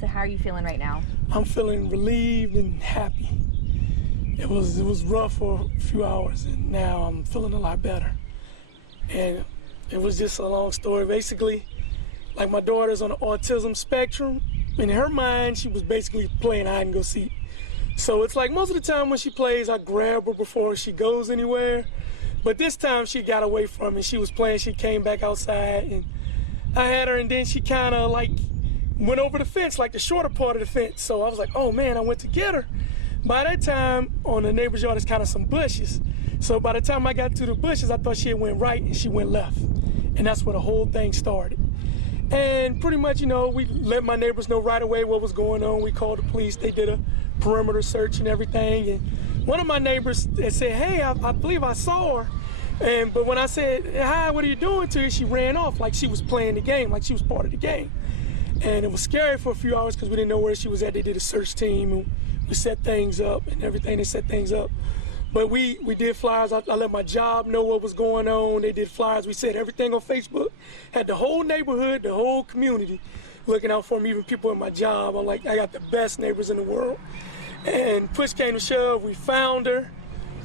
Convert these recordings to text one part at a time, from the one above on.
So how are you feeling right now? I'm feeling relieved and happy. It was rough for a few hours, and now I'm feeling a lot better. And it was just a long story. Basically, like, my daughter's on the autism spectrum. In her mind, she was basically playing hide and go seek. So it's like most of the time when she plays, I grab her before she goes anywhere. But this time she got away from me. She was playing, she came back outside, and I had her, and then she kind of like went over the fence, like the shorter part of the fence. So I was like, oh man, I went to get her. By that time, on the neighbor's yard, there's kind of some bushes. So by the time I got to the bushes, I thought she had went right and she went left. And that's where the whole thing started. And pretty much, you know, we let my neighbors know right away what was going on. We called the police. They did a perimeter search and everything. And one of my neighbors said, hey, I believe I saw her. But when I said, hi, what are you doing to her? She ran off like she was playing the game, like she was part of the game. And it was scary for a few hours because we didn't know where she was at. They did a search team, and we set things up and everything. They set things up. But we did flyers. I let my job know what was going on. They did flyers. We said everything on Facebook. Had the whole neighborhood, the whole community looking out for me, even people at my job. I'm like, I got the best neighbors in the world. And push came to shove, we found her.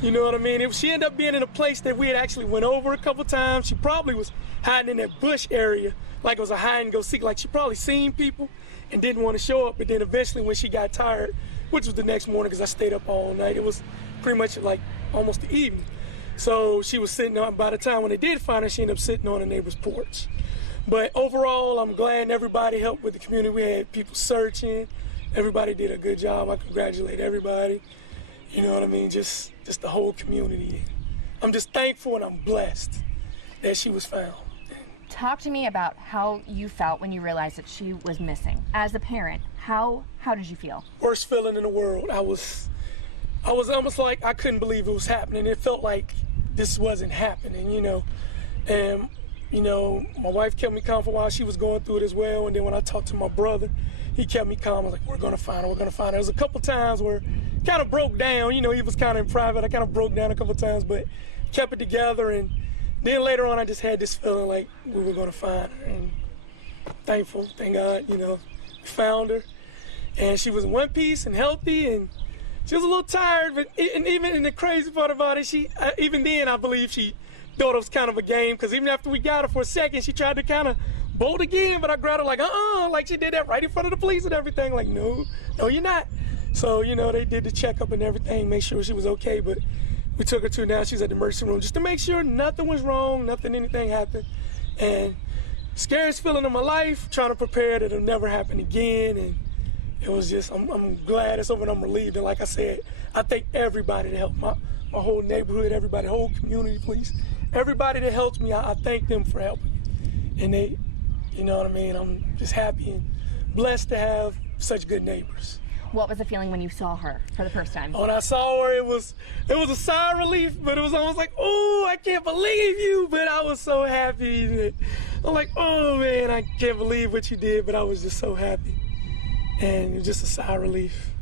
You know what I mean? She ended up being in a place that we had actually went over a couple times. She probably was hiding in that bush area, like it was a hide and go seek. Like she probably seen people and didn't want to show up. But then eventually when she got tired, which was the next morning because I stayed up all night, it was pretty much like almost the evening. So she was sitting on, by the time when they did find her, she ended up sitting on a neighbor's porch. But overall, I'm glad everybody helped with the community. We had people searching. Everybody did a good job. I congratulate everybody. You know what I mean? Just the whole community. I'm just thankful and I'm blessed that she was found. Talk to me about how you felt when you realized that she was missing. As a parent, how did you feel? Worst feeling in the world. I was almost like I couldn't believe it was happening. It felt like this wasn't happening, you know. And, you know, my wife kept me calm for a while. She was going through it as well. And then when I talked to my brother, he kept me calm. I was like, we're going to find her, we're going to find her. There was a couple times where kind of broke down. You know, he was kind of in private. I kind of broke down a couple times, but kept it together. And then later on, I just had this feeling like we were going to find her. And thankful, thank God, you know, we found her. And she was in one piece and healthy, and she was a little tired, but and even in the crazy part about it, even then, I believe she thought it was kind of a game, because even after we got her for a second, she tried to kind of bolt again, but I grabbed her like, like she did that right in front of the police and everything, like, no, you're not. So, you know, they did the checkup and everything, make sure she was okay, but we took her to, now she's at the emergency room just to make sure nothing was wrong, anything happened. And scariest feeling of my life, trying to prepare that it'll never happen again. And it was just, I'm glad it's over and I'm relieved. And like I said, I thank everybody that helped, my whole neighborhood, everybody, whole community, please. Everybody that helped me, I thank them for helping me. And they, you know what I mean, I'm just happy and blessed to have such good neighbors. What was the feeling when you saw her for the first time? When I saw her, it was a sigh of relief, but it was almost like, oh, I can't believe you, but I was so happy. I'm like, oh man, I can't believe what you did, but I was just so happy. And it was just a sigh of relief.